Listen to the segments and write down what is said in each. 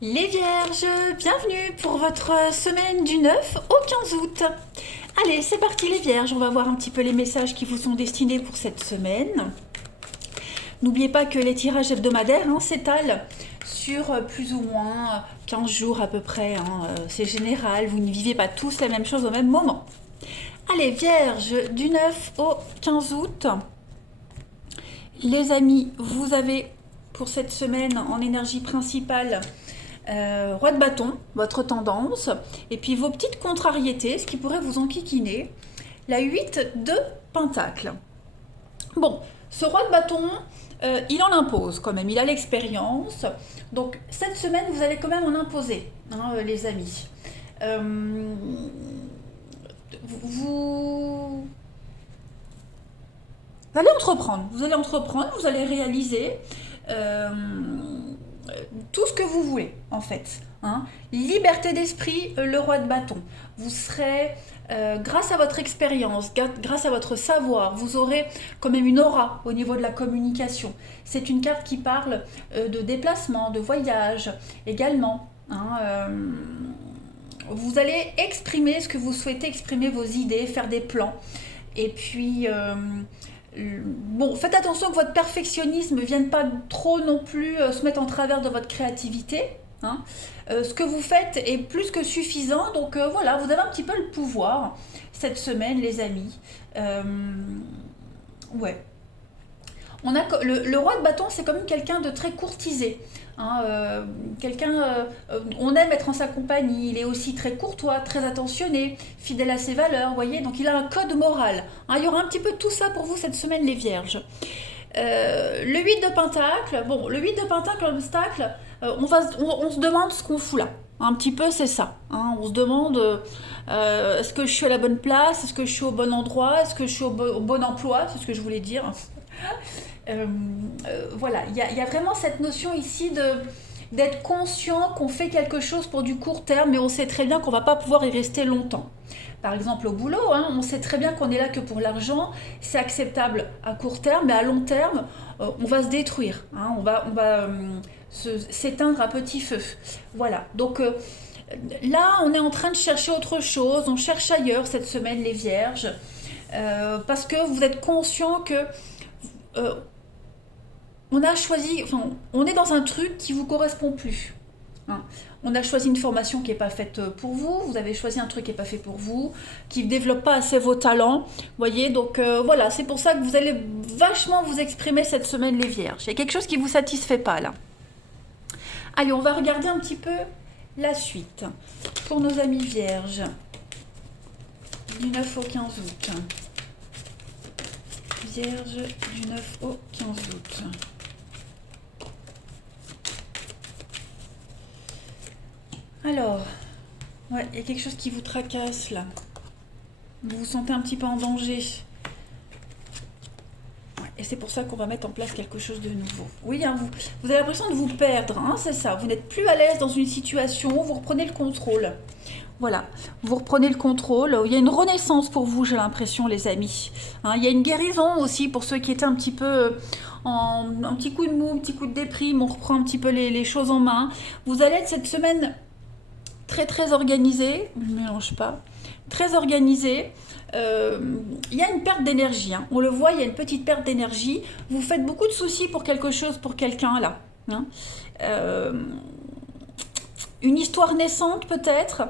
Les Vierges, bienvenue pour votre semaine du 9 au 15 août. Allez, c'est parti les Vierges, on va voir un petit peu les messages qui vous sont destinés pour cette semaine. N'oubliez pas que les tirages hebdomadaires s'étalent sur plus ou moins 15 jours à peu près. C'est général, vous ne vivez pas tous la même chose au même moment. Allez, Vierges, du 9 au 15 août. Les amis, vous avez pour cette semaine en énergie principale Roi de bâton, votre tendance, et puis vos petites contrariétés, ce qui pourrait vous enquiquiner. La 8 de Pentacle. Bon, ce roi de bâton, il en impose quand même, il a l'expérience. Donc cette semaine, vous allez quand même en imposer, les amis. Vous allez entreprendre, vous allez réaliser tout ce que vous voulez, en fait. Liberté d'esprit, le roi de bâton. Vous serez, grâce à votre expérience, grâce à votre savoir, vous aurez quand même une aura au niveau de la communication. C'est une carte qui parle de déplacement, de voyage également. Vous allez exprimer ce que vous souhaitez exprimer, vos idées, faire des plans. Et puis, bon, faites attention que votre perfectionnisme ne vienne pas trop non plus se mettre en travers de votre créativité. Ce que vous faites est plus que suffisant, donc voilà, vous avez un petit peu le pouvoir cette semaine, les amis. Ouais. Le roi de bâton, c'est quand même quelqu'un de très courtisé. On aime être en sa compagnie, il est aussi très courtois, très attentionné, fidèle à ses valeurs, vous voyez, donc il a un code moral. Il y aura un petit peu tout ça pour vous cette semaine, les vierges. Le 8 de Pentacle, bon, le 8 de Pentacle, l'obstacle, on se demande ce qu'on fout là. Un petit peu, c'est ça. On se demande est-ce que je suis à la bonne place, est-ce que je suis au bon endroit, est-ce que je suis au bon emploi, c'est ce que je voulais dire. Voilà, il y a vraiment cette notion ici d'être conscient qu'on fait quelque chose pour du court terme, mais on sait très bien qu'on ne va pas pouvoir y rester longtemps. Par exemple au boulot, on sait très bien qu'on est là que pour l'argent, c'est acceptable à court terme, mais à long terme, on va se détruire, s'éteindre à petit feu. Voilà, donc là on est en train de chercher autre chose, on cherche ailleurs cette semaine les vierges, parce que vous êtes conscient que euh, on a choisi, enfin, on est dans un truc qui vous correspond plus. On a choisi une formation qui n'est pas faite pour vous, vous avez choisi un truc qui n'est pas fait pour vous, qui ne développe pas assez vos talents, voyez, donc voilà, c'est pour ça que vous allez vachement vous exprimer cette semaine les vierges. Il y a quelque chose qui ne vous satisfait pas là. Allez, on va regarder un petit peu la suite pour nos amis vierges du 9 au 15 août. Vierge du 9 au 15 août. Alors, ouais, il y a quelque chose qui vous tracasse là. Vous vous sentez un petit peu en danger. Ouais, et c'est pour ça qu'on va mettre en place quelque chose de nouveau. Oui, vous avez l'impression de vous perdre, c'est ça. Vous n'êtes plus à l'aise dans une situation, vous reprenez le contrôle. Voilà, vous reprenez le contrôle. Il y a une renaissance pour vous, j'ai l'impression, les amis. Il y a une guérison aussi pour ceux qui étaient un petit peu en un petit coup de mou, un petit coup de déprime. On reprend un petit peu les choses en main. Vous allez être cette semaine très très organisé, je ne mélange pas, très organisé. Il y a une perte d'énergie, on le voit, il y a une petite perte d'énergie. Vous faites beaucoup de soucis pour quelque chose, pour quelqu'un là. Une histoire naissante peut-être,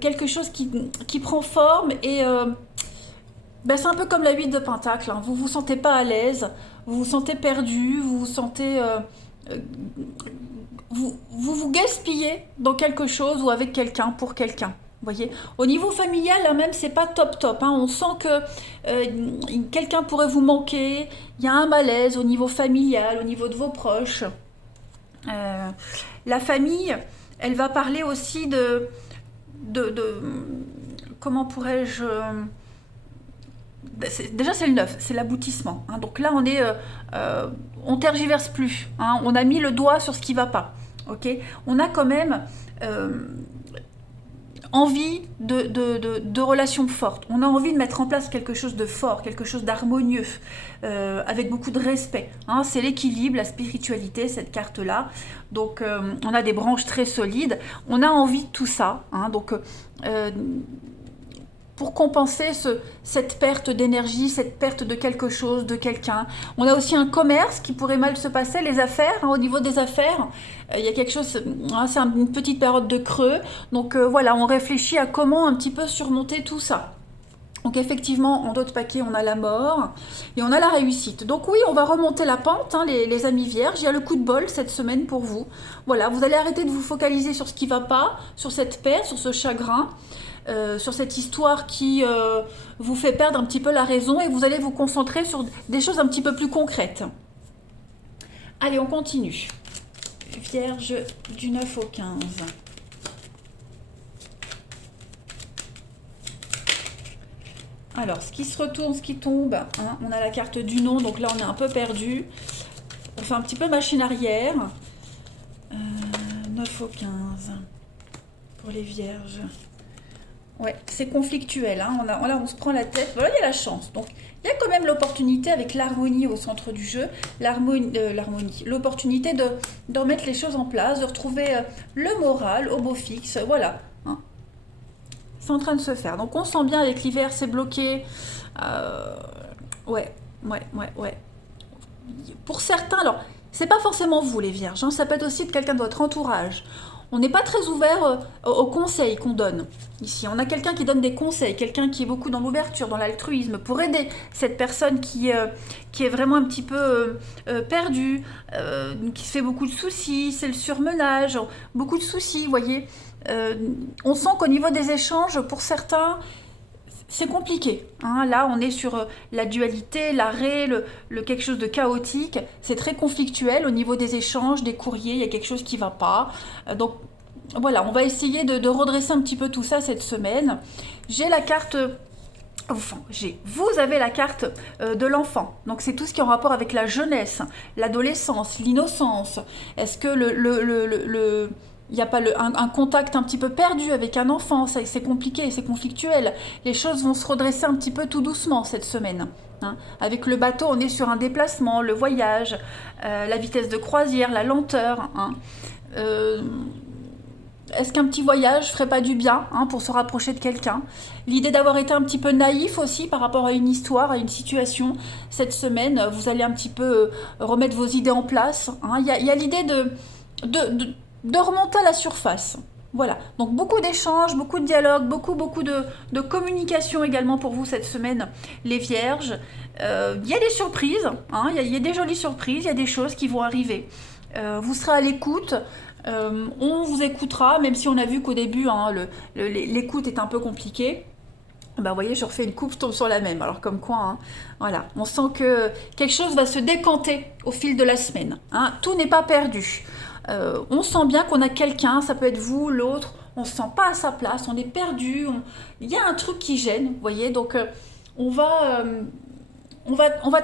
quelque chose qui prend forme et c'est un peu comme la 8 de Pentacle. Vous vous sentez pas à l'aise, vous vous sentez perdu, vous vous sentez vous gaspillez dans quelque chose ou avec quelqu'un, pour quelqu'un. Voyez, au niveau familial, là même, c'est pas top top. On sent que quelqu'un pourrait vous manquer. Il y a un malaise au niveau familial, au niveau de vos proches. La famille, elle va parler aussi de comment pourrais-je. Déjà, c'est le 9, c'est l'aboutissement. Donc là, on tergiverse plus. On a mis le doigt sur ce qui va pas. Ok, on a quand même envie de relations fortes. On a envie de mettre en place quelque chose de fort, quelque chose d'harmonieux, avec beaucoup de respect. Hein. C'est l'équilibre, la spiritualité, cette carte-là. Donc, on a des branches très solides. On a envie de tout ça. Hein. Donc, pour compenser cette perte d'énergie, cette perte de quelque chose, de quelqu'un. On a aussi un commerce qui pourrait mal se passer, les affaires, hein, au niveau des affaires, il y a quelque chose, hein, c'est une petite période de creux, donc voilà, on réfléchit à comment un petit peu surmonter tout ça. Donc effectivement, en d'autres paquets, on a la mort et on a la réussite. Donc oui, on va remonter la pente, hein, les amis vierges. Il y a le coup de bol cette semaine pour vous. Voilà, vous allez arrêter de vous focaliser sur ce qui ne va pas, sur cette perte, sur ce chagrin, sur cette histoire qui vous fait perdre un petit peu la raison et vous allez vous concentrer sur des choses un petit peu plus concrètes. Allez, on continue. Vierge du 9 au 15. Alors, ce qui se retourne, ce qui tombe, hein, on a la carte du non, donc là on est un peu perdu. On fait un petit peu machine arrière. 9 au 15 pour les vierges. Ouais, c'est conflictuel, hein. Là on se prend la tête. Voilà, il y a la chance. Donc, il y a quand même l'opportunité avec l'harmonie au centre du jeu, l'opportunité de remettre les choses en place, de retrouver le moral au beau fixe. Voilà. Hein. C'est en train de se faire. Donc on sent bien avec l'hiver, c'est bloqué. Ouais. Pour certains, alors, c'est pas forcément vous les vierges, hein, ça peut être aussi de quelqu'un de votre entourage. On n'est pas très ouvert aux conseils qu'on donne. Ici, on a quelqu'un qui donne des conseils, quelqu'un qui est beaucoup dans l'ouverture, dans l'altruisme, pour aider cette personne qui est vraiment un petit peu perdue, qui se fait beaucoup de soucis, c'est le surmenage, beaucoup de soucis, vous voyez. On sent qu'au niveau des échanges, pour certains, c'est compliqué. Hein. Là, on est sur la dualité, l'arrêt, le quelque chose de chaotique. C'est très conflictuel au niveau des échanges, des courriers. Il y a quelque chose qui ne va pas. Donc, voilà, on va essayer de redresser un petit peu tout ça cette semaine. J'ai la carte... Enfin, vous avez la carte de l'enfant. Donc, c'est tout ce qui est en rapport avec la jeunesse, l'adolescence, l'innocence. Est-ce que il n'y a pas un contact un petit peu perdu avec un enfant, c'est compliqué, c'est conflictuel. Les choses vont se redresser un petit peu tout doucement cette semaine. Hein. Avec le bateau, on est sur un déplacement, le voyage, la vitesse de croisière, la lenteur. Hein. Est-ce qu'un petit voyage ferait pas du bien, hein, pour se rapprocher de quelqu'un? L'idée d'avoir été un petit peu naïf aussi par rapport à une histoire, à une situation. Cette semaine, vous allez un petit peu remettre vos idées en place. Hein. Il y a l'idée de remonter à la surface. Voilà, donc beaucoup d'échanges, beaucoup de dialogues, beaucoup de communication également pour vous cette semaine, les vierges. Il y a des surprises, hein, il y a des jolies surprises, il y a des choses qui vont arriver. Vous serez à l'écoute, on vous écoutera, même si on a vu qu'au début, hein, l'écoute est un peu compliquée. Ben, vous voyez, je refais une coupe, je tombe sur la même. Alors comme quoi, hein, voilà, on sent que quelque chose va se décanter au fil de la semaine. Hein, tout n'est pas perdu. On sent bien qu'on a quelqu'un, ça peut être vous, l'autre, on ne se sent pas à sa place, on est perdu, il y a un truc qui gêne, vous voyez, donc on va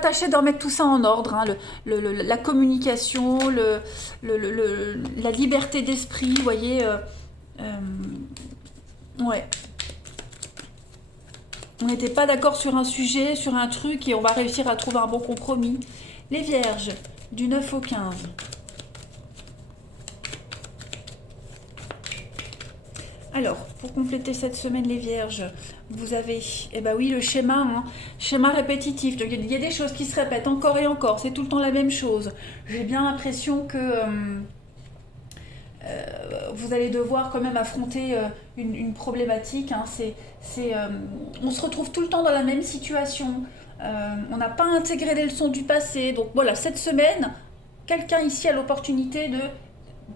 tâcher de remettre tout ça en ordre, hein, la communication, la liberté d'esprit, vous voyez, ouais. On n'était pas d'accord sur un sujet, sur un truc, et on va réussir à trouver un bon compromis. Les vierges, du 9 au 15. Alors, pour compléter cette semaine, les vierges, vous avez, eh ben oui, le schéma, hein, schéma répétitif. Donc, il y a des choses qui se répètent encore et encore, c'est tout le temps la même chose. J'ai bien l'impression que vous allez devoir quand même affronter une problématique. Hein, on se retrouve tout le temps dans la même situation. On n'a pas intégré les leçons du passé. Donc voilà, cette semaine, quelqu'un ici a l'opportunité de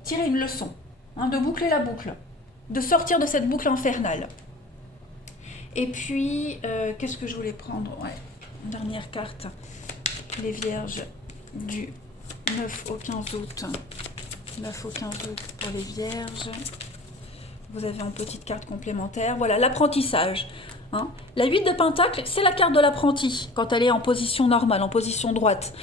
tirer une leçon, hein, de boucler la boucle, de sortir de cette boucle infernale. Et puis, qu'est-ce que je voulais prendre? Ouais, dernière carte. Les vierges du 9 au 15 août. 9 au 15 août pour les vierges. Vous avez en petite carte complémentaire. Voilà, l'apprentissage. Hein. La 8 de Pentacle, c'est la carte de l'apprenti quand elle est en position normale, en position droite.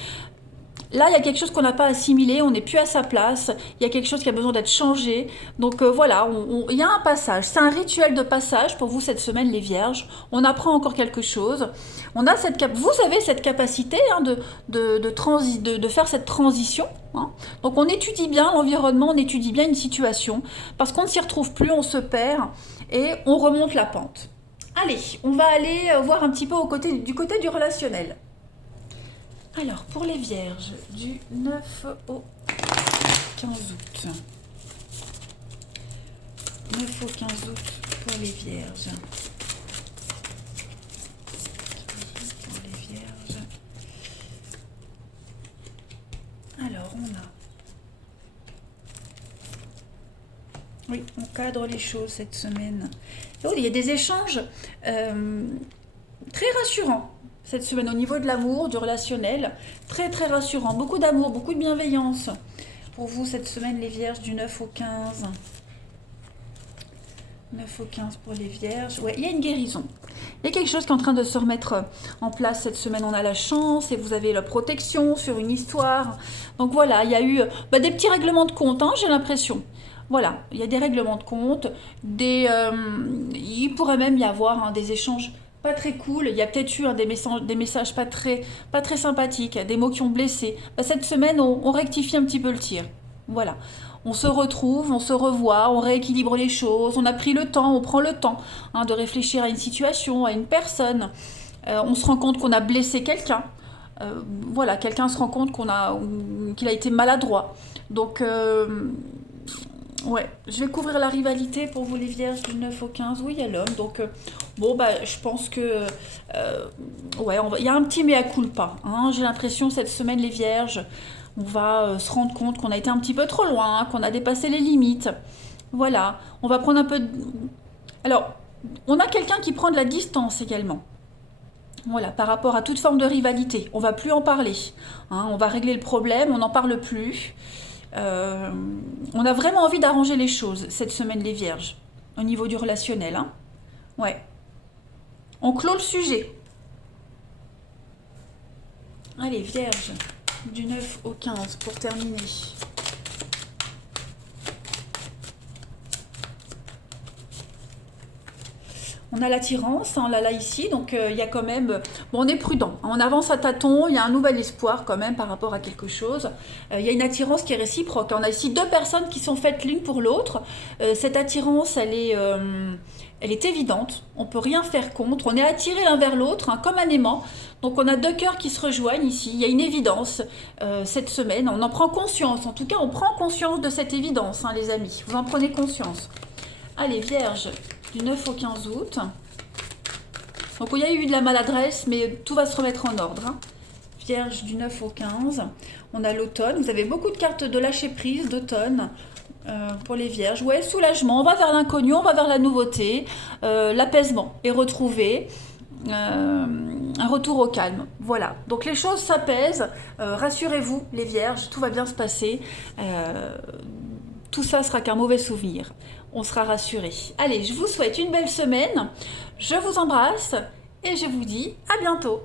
Là, il y a quelque chose qu'on n'a pas assimilé, on n'est plus à sa place, il y a quelque chose qui a besoin d'être changé. Donc voilà, il y a un passage. C'est un rituel de passage pour vous cette semaine, les vierges. On apprend encore quelque chose. On a vous avez cette capacité hein, de faire cette transition. Hein. Donc on étudie bien l'environnement, on étudie bien une situation, parce qu'on ne s'y retrouve plus, on se perd et on remonte la pente. Allez, on va aller voir un petit peu du côté du relationnel. Alors, pour les vierges, du 9 au 15 août. 9 au 15 août pour les vierges. Pour les vierges. Alors, on a... Oui, on cadre les choses cette semaine. Oh, il y a des échanges très rassurants. Cette semaine au niveau de l'amour, du relationnel, très très rassurant. Beaucoup d'amour, beaucoup de bienveillance pour vous cette semaine les vierges du 9 au 15. 9 au 15 pour les vierges. Ouais, il y a une guérison. Il y a quelque chose qui est en train de se remettre en place cette semaine. On a la chance et vous avez la protection sur une histoire. Donc voilà, il y a eu des petits règlements de compte, hein, j'ai l'impression. Voilà, il y a des règlements de compte. Il pourrait même y avoir hein, des échanges pas très cool, il y a peut-être eu hein, des messages pas très sympathiques, des mots qui ont blessé. Cette semaine, on rectifie un petit peu le tir. Voilà. On se retrouve, on se revoit, on rééquilibre les choses, on a pris le temps, on prend le temps hein, de réfléchir à une situation, à une personne. On se rend compte qu'on a blessé quelqu'un. Voilà, quelqu'un se rend compte qu'il a été maladroit. Donc, ouais, je vais couvrir la rivalité pour vous les vierges du 9 au 15. Oui, il y a l'homme. Donc, je pense que... ouais, il y a un petit mea culpa. Hein. J'ai l'impression, cette semaine, les vierges, on va se rendre compte qu'on a été un petit peu trop loin, hein, qu'on a dépassé les limites. Voilà, on va prendre un peu de... Alors, on a quelqu'un qui prend de la distance également. Voilà, par rapport à toute forme de rivalité. On va plus en parler. Hein. On va régler le problème, on n'en parle plus. On a vraiment envie d'arranger les choses cette semaine les vierges au niveau du relationnel hein. Ouais, on clôt le sujet. Allez vierges du 9 au 15 pour terminer. On a l'attirance, on l'a là ici, donc il y a quand même... Bon, on est prudent, on avance à tâtons, il y a un nouvel espoir quand même par rapport à quelque chose. Il y a une attirance qui est réciproque. On a ici deux personnes qui sont faites l'une pour l'autre. Cette attirance, elle est évidente, on ne peut rien faire contre. On est attirés l'un vers l'autre, hein, comme un aimant. Donc on a deux cœurs qui se rejoignent ici. Il y a une évidence cette semaine, on en prend conscience. En tout cas, on prend conscience de cette évidence, hein, les amis. Vous en prenez conscience. Allez, vierge. Du 9 au 15 août. Donc il y a eu de la maladresse, mais tout va se remettre en ordre. Hein. Vierge du 9 au 15. On a l'automne. Vous avez beaucoup de cartes de lâcher prise d'automne pour les vierges. Ouais, soulagement. On va vers l'inconnu, on va vers la nouveauté. L'apaisement est retrouvé. Un retour au calme. Voilà. Donc les choses s'apaisent. Rassurez-vous, les vierges, tout va bien se passer. Tout ça sera qu'un mauvais souvenir. On sera rassurés. Allez, je vous souhaite une belle semaine. Je vous embrasse et je vous dis à bientôt.